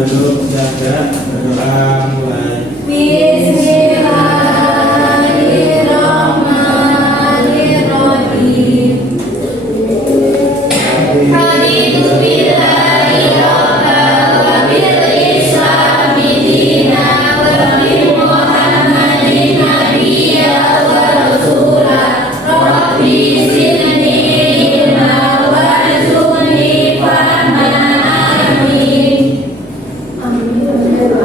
duduk jaga berdoa mulai. Bismillahirrahmanirrahim. Raditu billahi rabban wa bil islami dinan wa bi Muhammadin nabiyyan wa rasulan. Rabbi zidni ilman warzuqni fahman. Amin.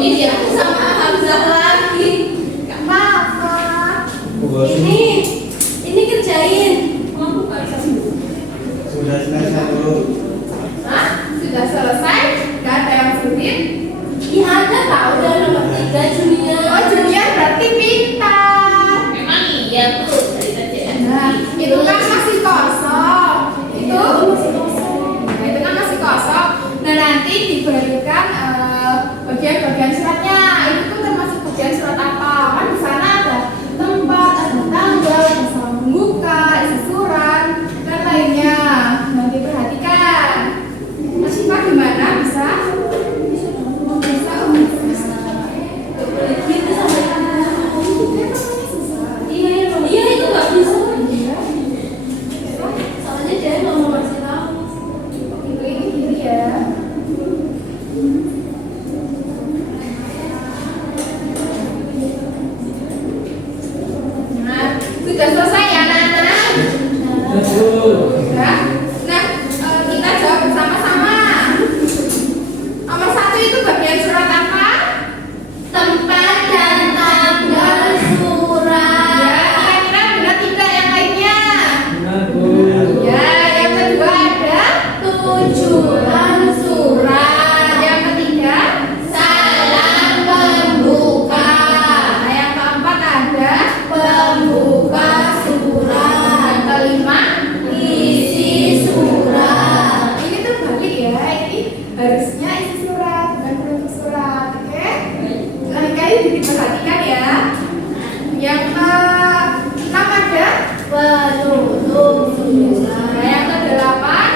Ini aku sama Hamzah lagi. Gak apa-apa. Bos. Ini kerjain. Aku nggak bisa sibuk. Sudah selesai dulu. Hah? Sudah selesai? Gak ada yang sulit? Iya ada tahu udah nomor 3 Junior. Oh Junior berarti pintar. Memang iya tuh dari tadi. Nah, itu kan masih kosong. Itu masih kosong. Nah, itu kan masih kosong. Nah nanti diberikan bagian-bagian suratnya. Itu tuh termasuk bagian surat apa? Kan di sana ada tempat, ada tanggal, ada salam pembuka, isi surat, dan lainnya. Nanti perhatikan. Masih Pak gimana? Bisa? Bisa. Gak boleh gitu sampai iya itu nggak bisa. Soalnya dia nggak mau kasih tahu. Ini kiri ya. Nah, sudah selesai ya anak-anak? Sudah. Nah, kita jawab bersama-sama. Nomor 1 itu bagian surat apa? Tempat dan tanggal surat. Ya, kira-kira benar tidak yang lainnya? Benar, Bu. Ya, yang kedua ada tujuan surat. Yang ketiga salam pembuka. Nah, yang keempat ada pembuka surat. Yang kelima isi surat. Ini tuh balik ya. Ini harusnya isi surat bukan penutup surat. Oke? Lain kali diperhatikan ya. Yang keenam ada penutup surat. Yang kedelapan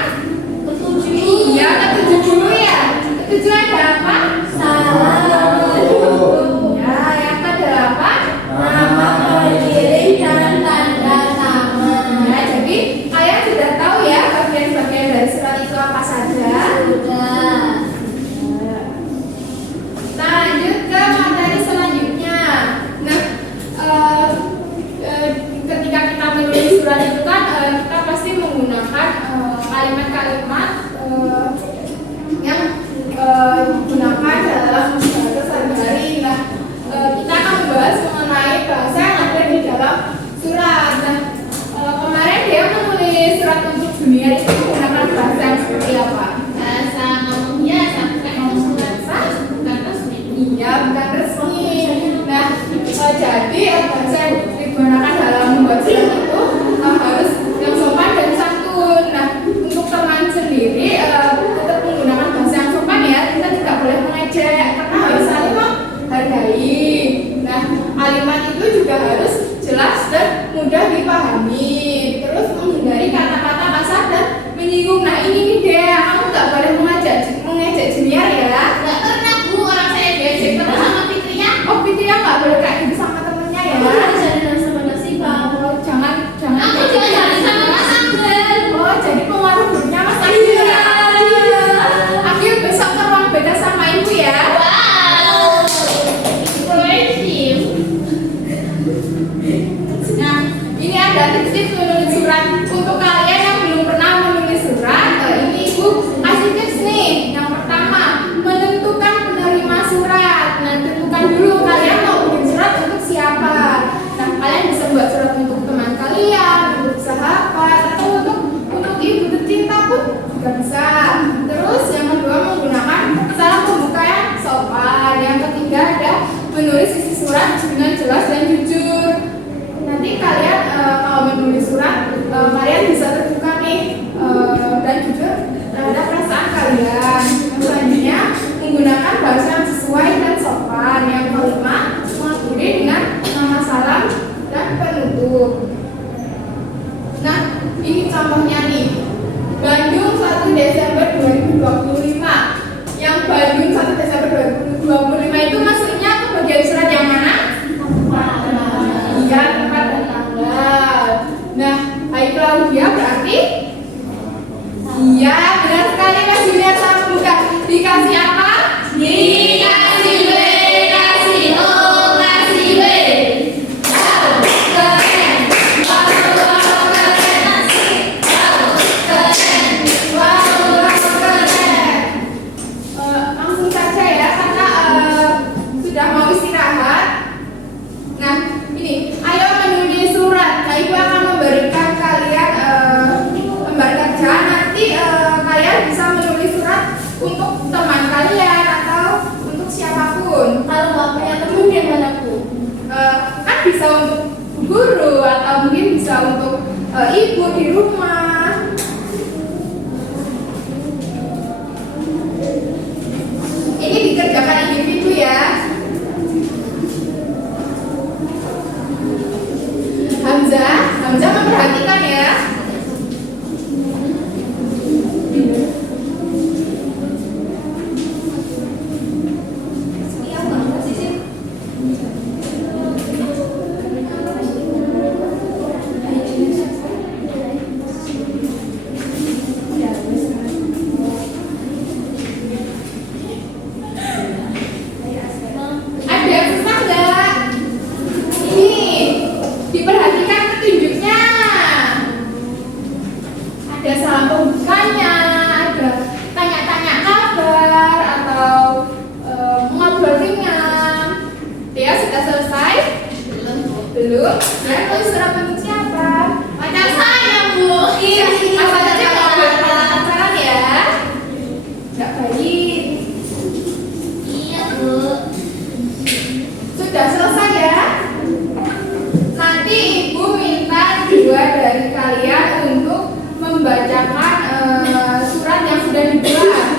ketujuh. Iya, ketujuh dulu ya. Ketujuh ada apa? Salam pembuka. Ya, yang kedelapan nama pengirim dan tanda tangan. Ya, jadi kalian sudah tahu ya bagian-bagian dari surat itu apa saja? Sudah. Kita lanjut ke materi selanjutnya. Nah, ketika kita menulis surat itu kan kita pasti menggunakan kalimat-kalimat yang digunakan dalam bahasa sehari-hari. Nah, kita akan membahas mengenai bahasa yang ada di dalam surat. Nah, kemarin dia menulis surat untuk dunia itu menggunakan bahasa yang seperti apa? Bahasa ngomong biasa, bukan itu bahasa, bukan resmi. Iya, bukan resmi. Nah, jadi bahasa yang digunakan dalam membuat surat itu harus yang sopan dan santun. Nah, untuk teman sendiri tetap menggunakan bahasa yang sopan ya. Kita tidak boleh mengejek karena harus saling menghargai. Nah, kalimat itu juga harus jelas dan mudah dipahami. Terus menghindari kata-kata kasar dan menyinggung. Nah, ini nih deh, kamu nggak boleh mengejek junior ya. Nggak pernah Bu, orang saya diejek terus sama Fitrinya. Oh, Fitrinya nggak boleh kayak gitu sama temennya ya. Jangan sama Nasiba. Oh, jangan. Aku juga jangan sama Mas Angel. Oh, jadi pengaruh buruknya Mas Angel. Iya. Akhir besok ke ruang beda sama ibu ya. Wow. Nah, ini ada tips menulis surat untuk kalian yang belum pernah menulis surat. Ini ibu kasih tips nih. Yang pertama, menentukan penerima surat. Nah, tentukan dulu kalian mau bikin surat untuk siapa. Nah, kalian bisa buat surat untuk teman kalian, untuk sahabat, atau untuk ibu tercinta pun juga bisa. Terus yang kedua menggunakan salam pembuka yang sopan. Yang ketiga ada menulis isi surat dengan jelas dan jujur. Nanti kalian kalau menulis surat kalian bisa terbuka nih dan jujur terhadap perasaan kalian. Selanjutnya menggunakan bahasa yang sesuai dan sopan. Yang kelima mengakhiri dengan nama salam dan penutup. Nah, ini contohnya nih. Bandung 1 Desember 2025. Yang Bandung 1 Desember 2025 itu maksudnya ke bagian surat yang mana? Iya, tempat dan tanggal. Nah, Hai Claudia berarti? Iya, benar sekali Mas Julian salam pembuka. Dikasih apa? Dikasih B, kasih O, kasih B. Wow, keren. Wow, keren. Wow, keren. Wow, keren. Langsung saja ya, karena Hamzah memperhatikan ya. Ada yang susah nggak? Ini diperhatikan petunjuknya. Ada salam pembukanya, ada tanya-tanya kabar atau ngobrol ringan. Dia sudah selesai? Belum. Dan tulis surat untuk siapa? Pacar saya, Bu. Iya. Apa saja ngobrol pacaran ya? Nggak baik. Iya, Bu. Sudah selesai ya? Nanti Ibu minta dua dari kalian untuk membacakan surat yang sudah dibuat.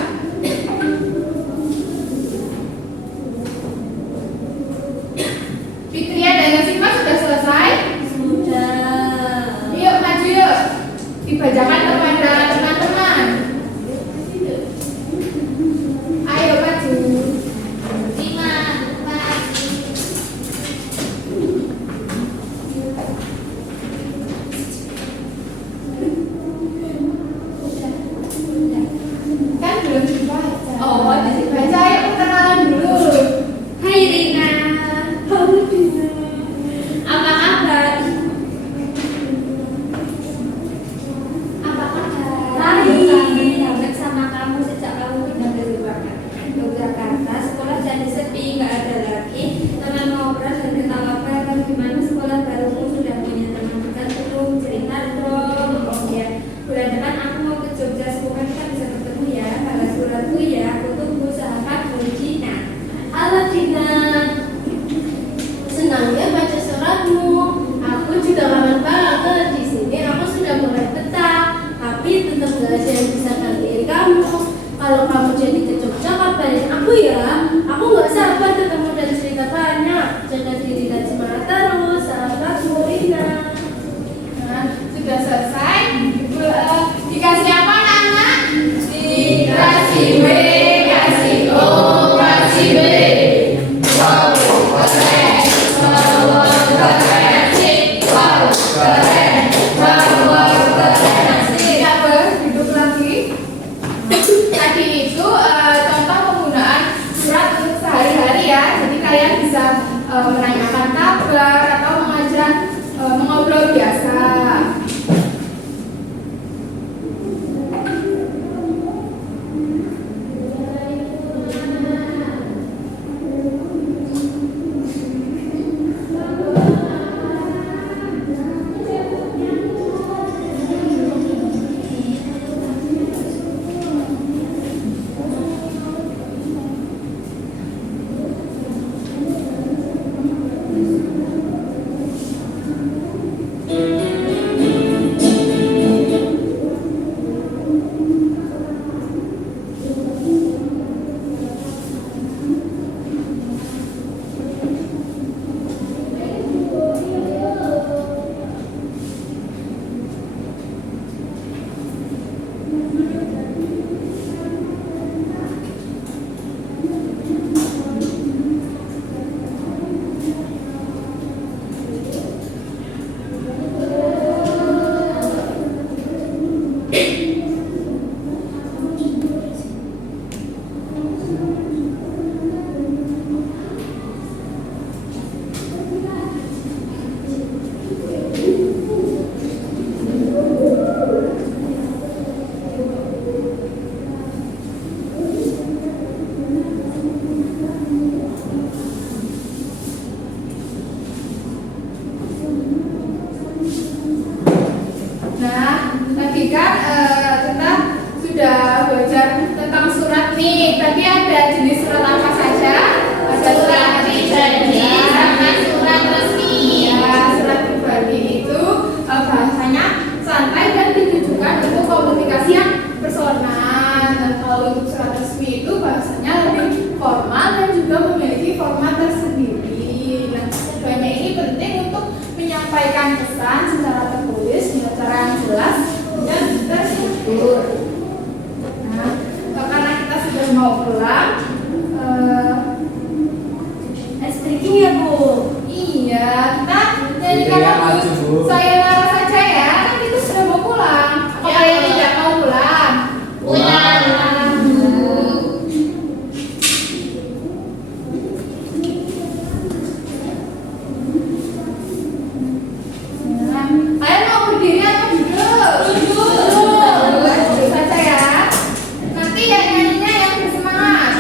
Fitria dan Yosifah sudah selesai? Sudah. Yuk maju yuk. Dibacakan kepada teman-teman. Ayo maju. Terima kasih. Kan belum dibaca. Oh, dibaca ya, perkenalan dulu. Hai Rina. Apa kabar? Apa kabar? Baik. Kangen sama kamu sejak kamu pindah dari Yogyakarta. Sekolah jadi sepi, nggak ada lagi teman ngobrol dan ketawa bareng. Gimana sekolah barumu, sudah punya teman dekat belum? Cerita dong. Oh ya, bulan depan aku mau ke Jogja. Semoga kita bisa ketemu ya. Balas suratku ya. Aku tunggu, sahabat Regina. Halo Dina. Senangnya baca suratmu. Aku juga kangen banget. Di sini aku sudah mulai betah, tapi tetap gak ada yang bisa gantiin kamu. Kalau kamu jadi ke Jogja, kabarin aku ya. Aku gak sabar ketemu dan cerita banyak. Jaga diri dan semangat terus, sahabatmu Rina. Nah, sudah selesai. Dikasih apa anak-anak? Dikasih B, kasih O, kasih B. Wow, keren. Wow, keren. Wow, keren. Wow, keren. Asik. Apa? Duduk lagi. Tadi itu contoh penggunaan surat untuk sehari-hari ya. Jadi kalian bisa menanyakan kabar atau mengajak mengobrol biasa. menyampaikan pesan secara tertulis dengan cara yang jelas dan terstruktur. Nah, karena kita sudah mau pulang, ice breaking ya Bu? iya, kita jadi Iya, kata maju, Bu. saya Lara saja ya, kan kita sudah mau pulang. Apa Ya, kalian Bu. tidak mau pulang? Pulang. Nah, kalian mau berdiri atau duduk? Duduk saja ya. Nanti ya nyanyinya yang bersemangat.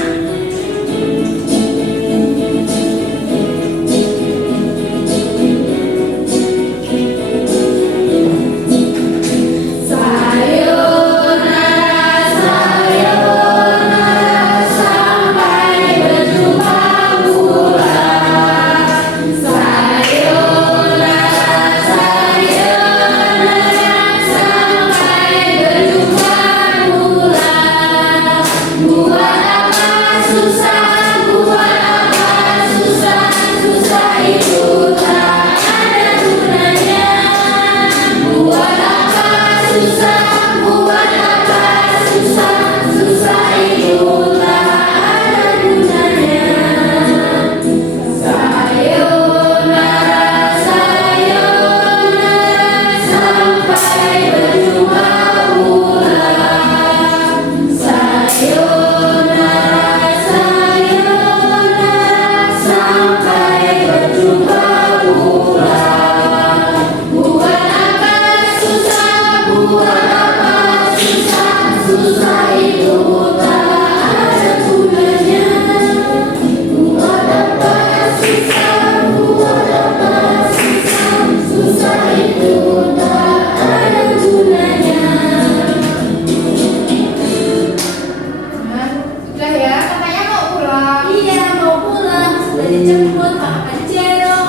Nah, sudah ya, katanya mau pulang. Iya mau pulang, sudah dijemput Pak Pajero.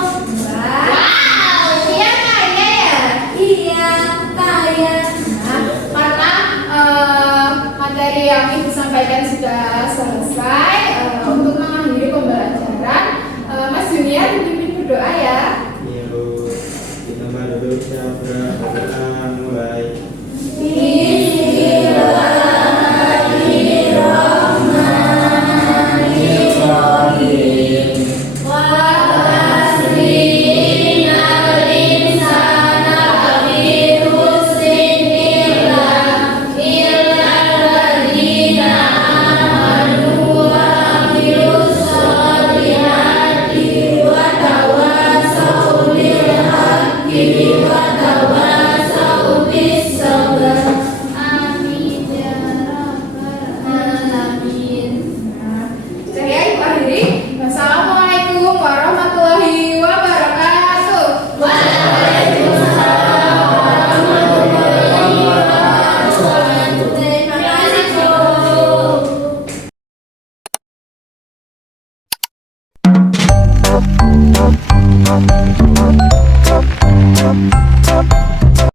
Wow, iya kaya ya. Iya kaya. Nah, karena materi yang Ibu sampaikan sudah selesai, untuk mengakhiri pembelajaran, Mas Junior dipimpin berdoa ya. Iya, Bu. Kita duduk, siapa berdoa.